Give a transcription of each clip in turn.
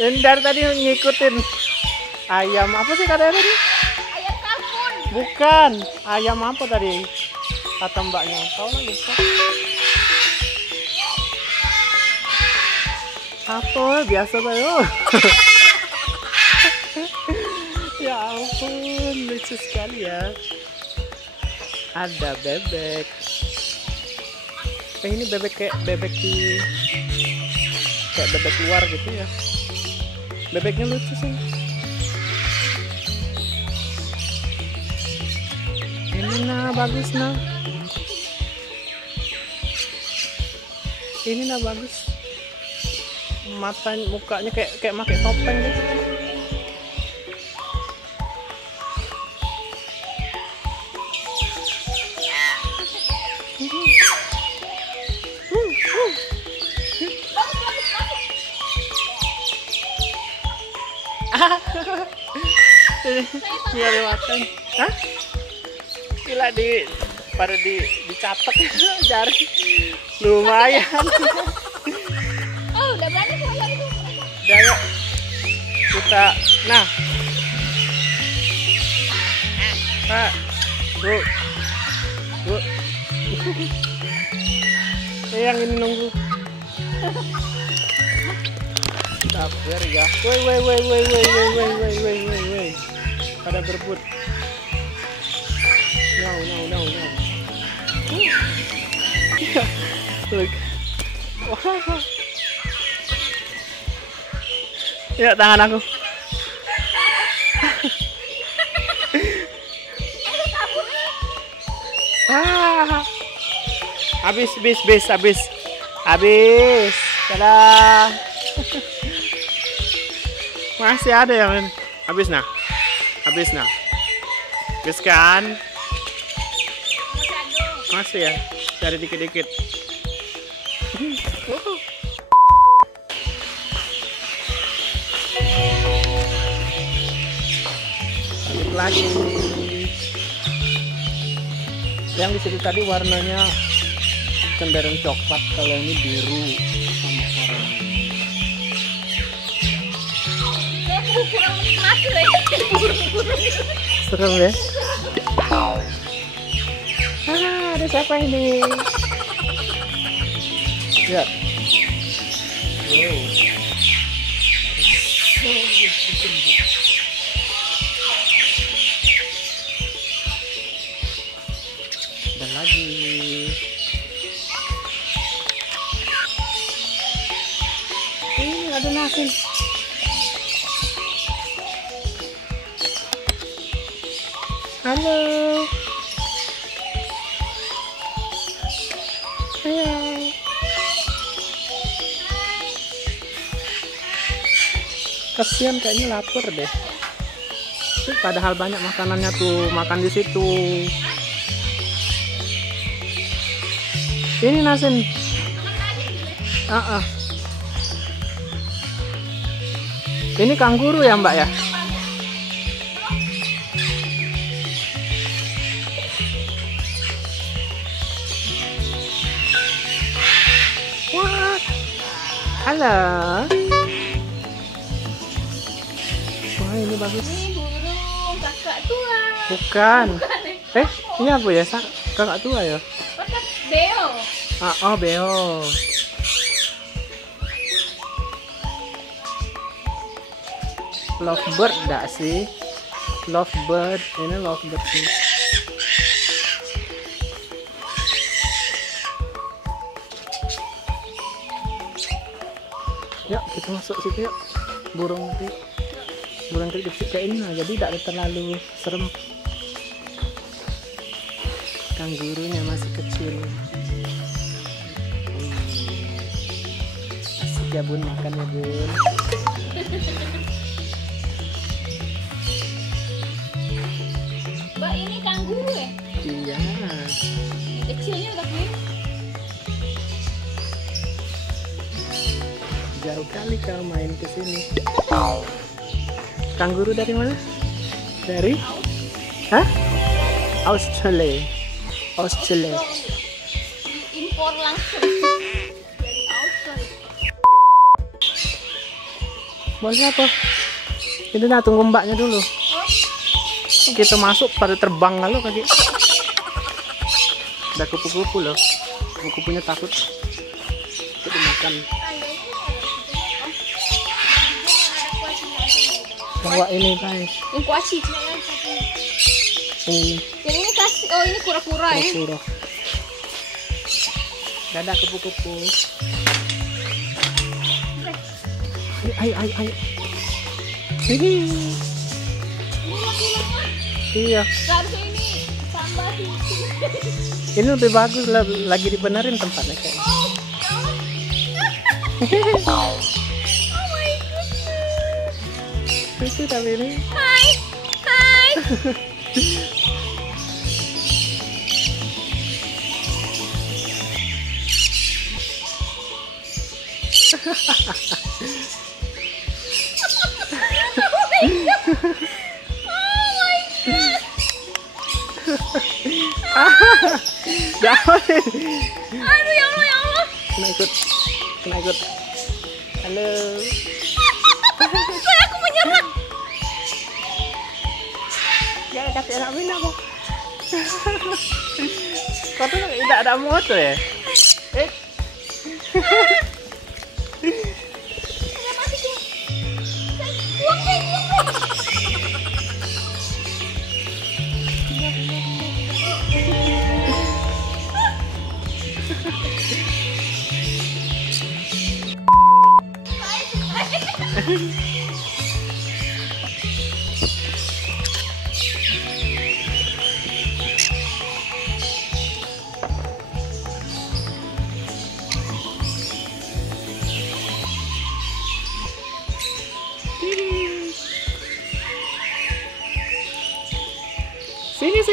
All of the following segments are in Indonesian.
Ini dari tadi ngikutin. Ayam apa sih katanya tadi? Ayam kalkun. Bukan. Ayam apa tadi? Kata mbaknya. Tahu lah lupa. Apa? Biasa tayo. Ya ampun, lucu sekali ya. Ada bebek. Ini bebek kayak bebek kayak bebek luar gitu ya. Bebeknya lucu sih. Ini nah bagus nah. Ini nah bagus. Mukanya kayak pakai topeng gitu. Gila dimakan. Hah? Gila pada dicatok jari. Lumayan. Oh, udah berani pulang itu. Udah yuk. Kita nah. Pak. Bu. Yang ini nunggu. Sabar ya. Woi. Pada berebut. No. Look. Wow. Ya tangan aku. Habis. Dadah. Masih ada yang habis nah. Habis kan? Masih ya. Cari dikit-dikit. Lagi. Yang di situ tadi warnanya cenderung coklat, kalau ini biru sama oranye. Kurang menikmati lah ya, burung-burung itu. Serem ya. Ada siapa ini? Lihat. Wow. Dan lagi. Ini ada nasi. Halo. Hai. Kasihan kayaknya lapar deh. Padahal banyak makanannya tuh, makan di situ. Ini Nasin. Ini kanguru ya Mbak ya? Wah, halo. Wah ini bagus. Ini burung kakak tua. Bukan. Ini apa ya? Kakak tua ya? Kakak beo. Oh beo. Lovebird enggak sih? Lovebird, ini lovebird sih. Yuk kita masuk situ yuk. Burung kecil kayak ini nah, jadi tidak terlalu serem. Kangurunya masih kecil. Asik ya Bun, makan ya Bun. Mbak ini kanguru ya? Iya. Kecilnya udah mirip. Jauh kali kau main ke sini. Kanguru dari mana? Dari? Hah? Australia. Impor langsung dari Australia. Boleh apa? Itu nah tunggu mbaknya dulu. Kita masuk pada terbang lalu kaki. Udah kupu-kupu loh. Kupu-kupunya takut. Itu dimakan. Bawa ini guys. Yang kuaci. Ini. Yang ini kasih. Oh ini kura-kura ya. Kura-kura. Dadah kupu-kupu. Ayo. Ini. Iya. Seharusnya ini tambah sih. Ini lebih bagus lah, lagi dibenerin tempatnya kayaknya. Oh my goodness. Lucu tapi ini. Hai. Jangan. Aduh ya Allah. Kena ikut. Halo. Aku menyerah. Jangan kasih anak Mina kok. Kau tuh tidak ada motor ya?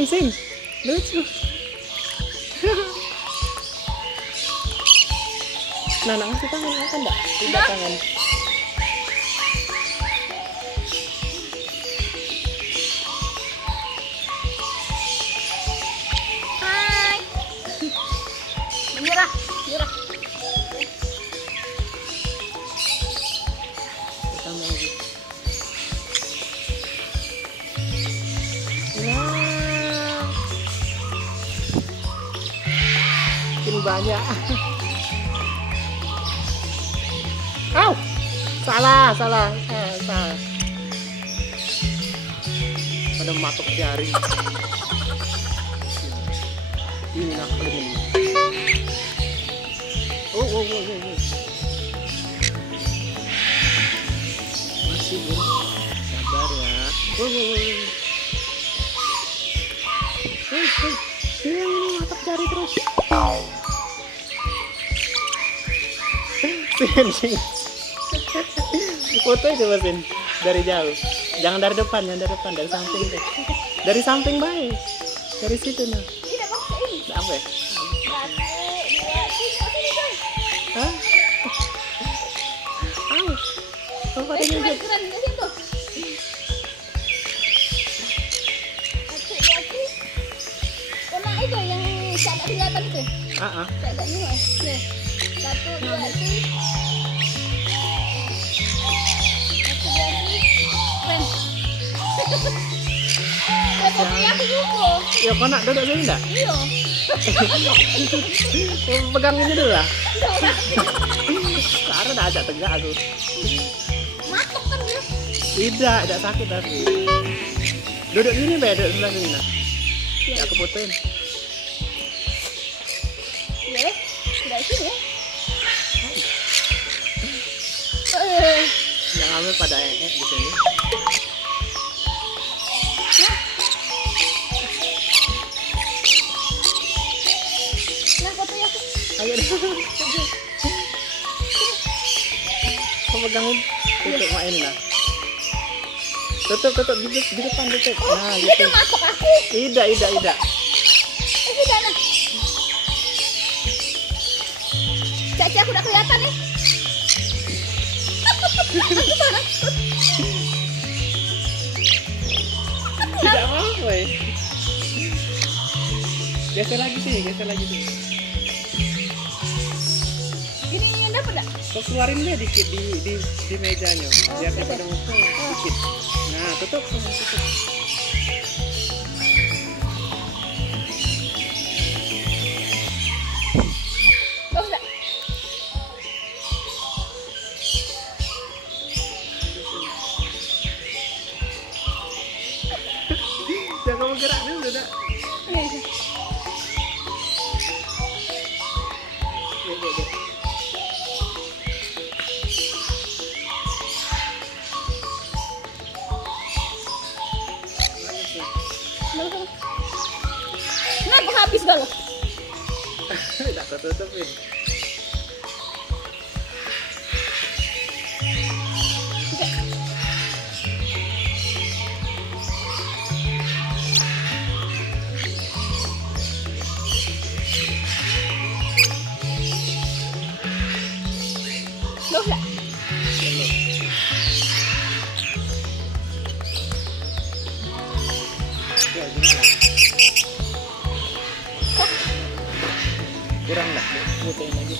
Sini. Lucu. Nah, ngasih tangan kan enggak? Tidak tangan. Hai. Menyerah. Tambah lagi. Banyak. Au, salah. Pada matok jari. Ini nak ini. Oh. Masih belum. Sabar ya. Ini matok jari terus. Sini. Foto coba Sin dari jauh. Jangan dari depan, dari samping deh. Dari samping baik. Dari situ nah. Tidak pakai ini. Apa ya? 1, 2, 3, sini guys. Hah? Oh, pada nyugut. Keren di situ. 1, 2, 3. Kena itu yang tidak kelihatan itu. Tidak nyugut. Nih. 1, 2, 3. Ya kau nak duduk sini enggak? Iya. Pegang ini dulu lah. Karena udah ajak tegak aku. Matok kan dia. Tidak sakit tapi. Duduk sini be, duduk sebelah sini nah. Ya aku fotoin. Ya, sudah sini ya. Yang ambil pada di sini. Ayo deh. Kau pegangin, tutup main lah. Tutup di depan tutup. Nah, Dia gitu. udah masuk aku. Tidak. Sudah nah. Caci aku udah kelihatan nih. Tidak apa-apa ya. Geser lagi sini. Ini yang dapat enggak? Kau keluarin deh dikit di mejanya, biar dia pada ngumpul dikit. Nah, tutup. Jangan kamu gerak dulu, dah. Nah, aku habis galau. Tak tutupin. Loh, enggak. Ya, gimana? Kurang enggak? Butuhin lagi.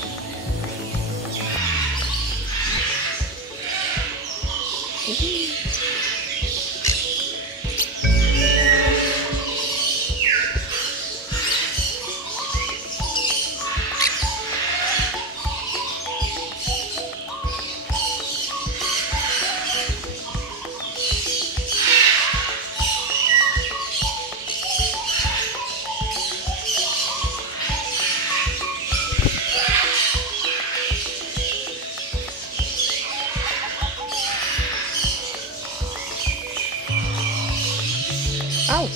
Au,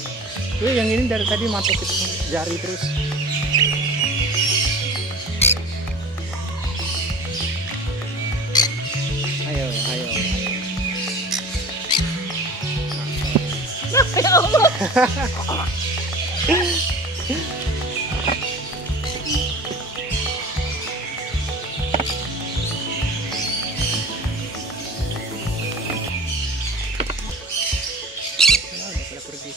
yang ini dari tadi masukin jari terus. Ayo. Ya Allah. Udah pergi.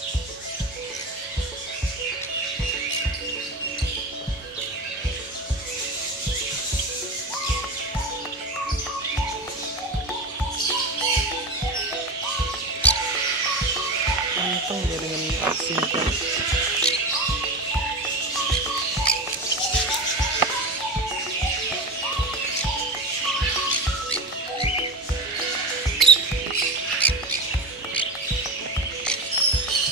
Anteng dia dengan simple.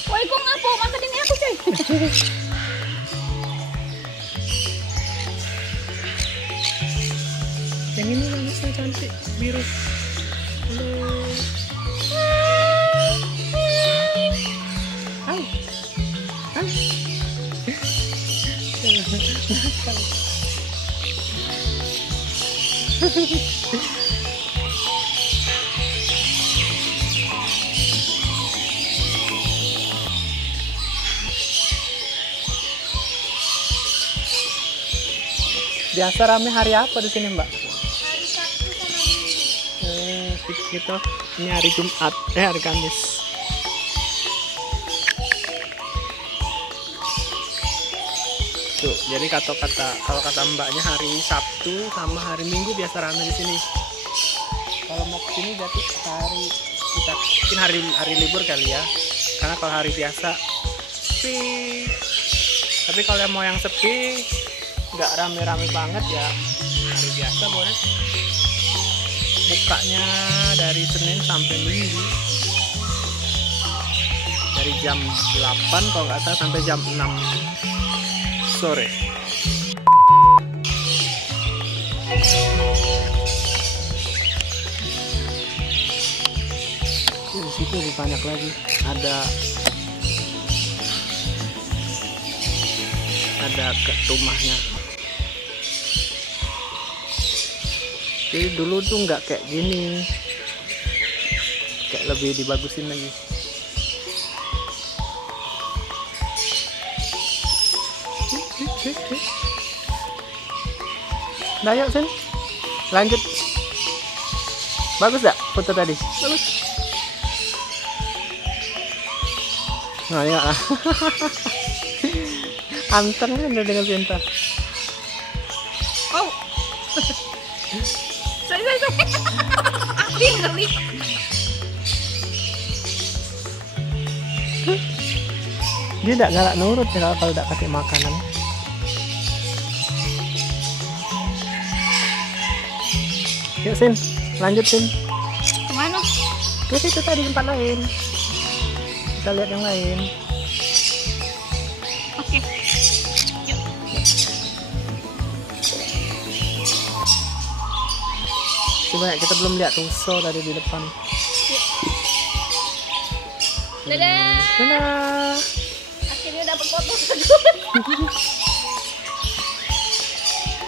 Woi, kok ngapo makan ini aku, coy? Yang ini bagusnya cantik, biru. Au. Biasa rame hari apa di sini, Mbak? Hari Sabtu sama Minggu. Gitu. Ini hari Jumat, hari Kamis. Tuh, jadi kalau kata Mbaknya hari Sabtu sama hari Minggu biasa rame di sini. Kalau mau kesini berarti kita mungkin hari libur kali ya. Karena kalau hari biasa sepi. Tapi kalau yang mau yang sepi, nggak rame-rame banget ya, hari biasa boleh. Bukanya dari Senin sampai Minggu, dari jam 8 kalau nggak salah sampai jam 6 sore. Di situ lebih banyak lagi, ada ke rumahnya. Jadi dulu tuh nggak kayak gini, kayak lebih dibagusin lagi. Nah, yuk Sen, lanjut. Bagus gak foto tadi? Bagus. Nah ya, anteng kan dengan pintar. Oh. kali. Dia tidak galak nurut ya kalau tidak kasih makanan. Yuk Sin, lanjut Sin. Kemana? Ke situ tadi tempat lain. Kita lihat yang lain. Oke. Yuk. Coba kita belum lihat russo tadi di depan. Dadah. Dadah. Akhirnya dapat foto.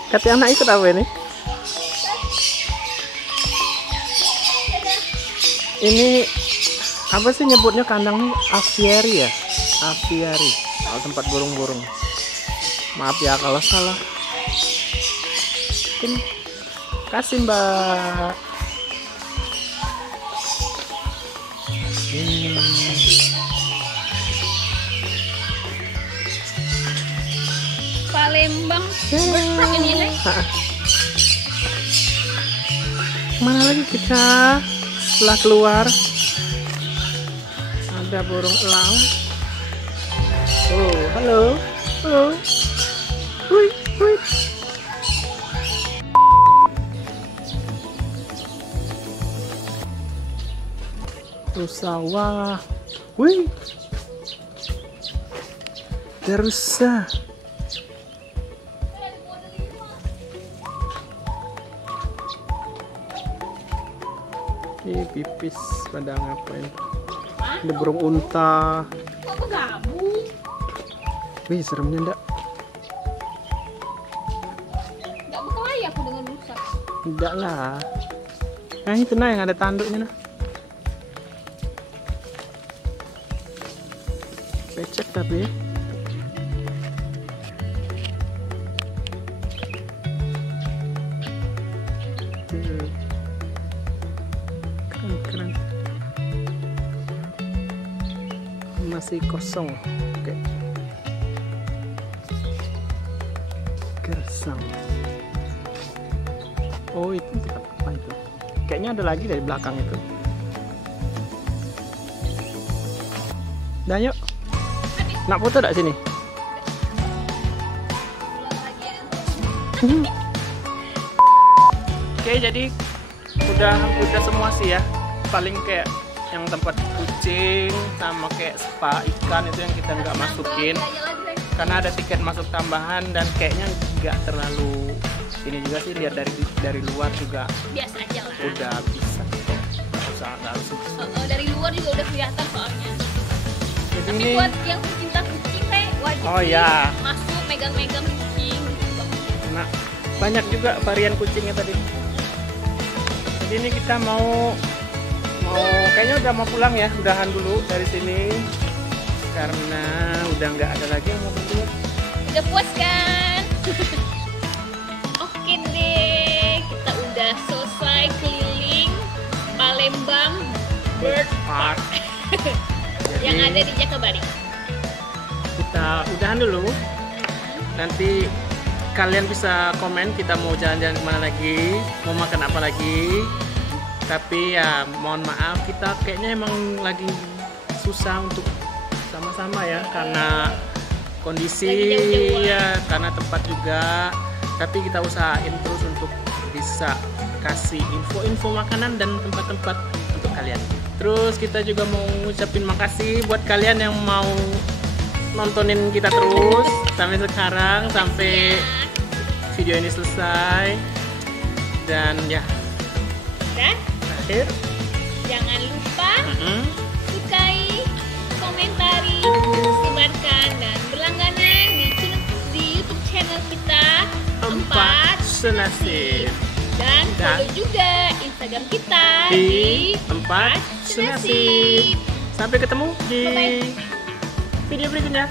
Kata anak ikut apa ini? Ini apa sih nyebutnya kandang nih? Aviary ya? Aviary. Oh, tempat burung-burung. Maaf ya kalau salah. Mungkin kasih Mbak. Palembang. Berperang ini nih. Mana lagi kita? Setelah keluar ada burung elang. Oh, halo, halo. Hui, hui. Rusa, wih, rusa. Ini pipis pada ngapain? Ada burung unta. Kok bergabung? Wih, seremnya enggak? Enggak berkelahi aku dengan rusa. Enggak lah. Nah itu nah yang ada tanduknya nah. Becek tapi. Keren. Masih kosong. Oke. Gersang. Oh itu tempat apa itu? Kayaknya ada lagi dari belakang itu. Dah yuk. Nak foto tak sini? Oke, jadi udah semua sih ya. Paling kayak yang tempat kucing sama kayak spa ikan itu yang kita nggak masukin karena ada tiket masuk tambahan dan kayaknya nggak terlalu ini juga sih, lihat dari luar juga Biasa aja lah. udah bisa. Nggak usah. Dari luar juga udah kelihatan soalnya. Jadi Tapi ini buat yang pecinta kucing teh wajib Oh, ya. masuk megang-megang kucing gitu. nah, banyak juga varian kucingnya tadi. Jadi ini kita mau kayaknya udah mau pulang ya, udahan dulu dari sini karena udah nggak ada lagi yang mau keluar. Udah puas kan? Oke deh, kita udah selesai keliling Palembang Bird Park yang ada di Jakabaring. Kita udahan dulu. Nanti kalian bisa komen kita mau jalan-jalan kemana lagi, mau makan apa lagi. Tapi ya mohon maaf, kita kayaknya emang lagi susah untuk sama-sama ya karena kondisi ya, karena tempat juga. Tapi kita usahain terus untuk bisa kasih info-info makanan dan tempat-tempat untuk kalian. Terus kita juga mau ngucapin makasih buat kalian yang mau nontonin kita terus sampai sekarang, sampai video ini selesai. Dan ya, Dan akhir jangan lupa sukai, komentari, sebarkan, dan berlangganan di YouTube channel kita Empat Senasib. Dan follow juga Instagram kita Di Empat Senasib. Sampai ketemu di Bye-bye. video berikutnya.